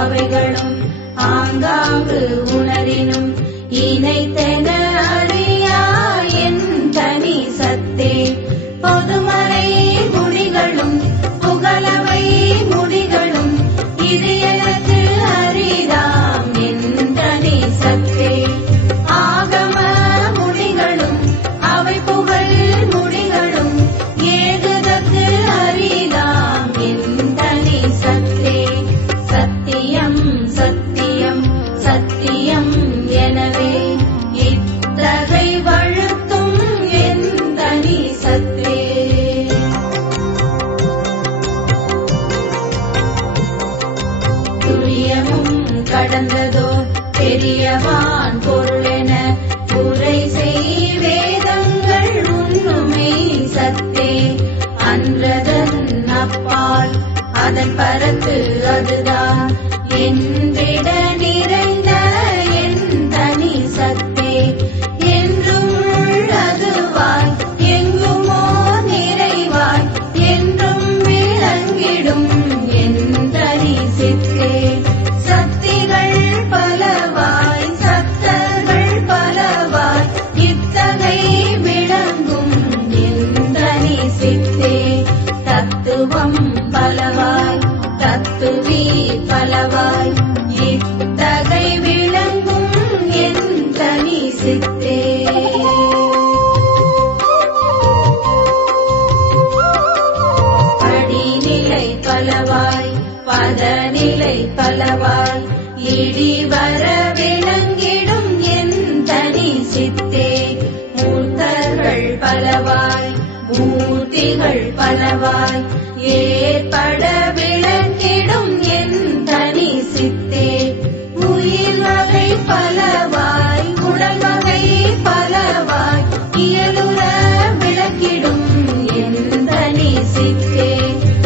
அவைகளும் ஆங்காங்கு உணரினும் இணைத்தென அறியா என் தனி சத்தே. பொதுமறை முடிகளும் புகழவை முடிகளும் இது எனக்கு அரிதாம் என் தனி சத்தே. ஆகம முடிகளும் அவை புகழ் முடிகளும் ஏகுதற்கு அரிதாம் என் தனி சத்தே. சத்தியம் சத்தியம் சத்தியம் எனவே இத்தகை வழுத்தும் என் தனி சத்தே. துரியமும் கடந்ததோ பெரியவான் பொருளென உரை செய் வேதங்கள் உண்ணுமை சத்தே. அன்றதன் அப்பால் அதன் பரத்து அதுதான் என்றிட நிறைந்த என் தனி சத்தே. என்றும் உள்ளதுவாய் எங்குமோ நிறைவாய் என்றும் விளங்கிடும் என் தனி சித்தே. சக்திகள் பலவாய் சத்தர்கள் பலவாய் இத்தகை விளங்கும் என் தனி சித்தே. தத்துவம் பலவாய் தத்துவி பலவாய் இத்தகை விளங்கும் என் தனி சித்தே. படிநிலை பலவாய் பதநிலை பலவாய் இடிவர விளங்கிடும் என் தனி சித்தே. மூர்த்தர்கள் பலவாய் மூர்த்திகள் பலவாய் ஏற்பட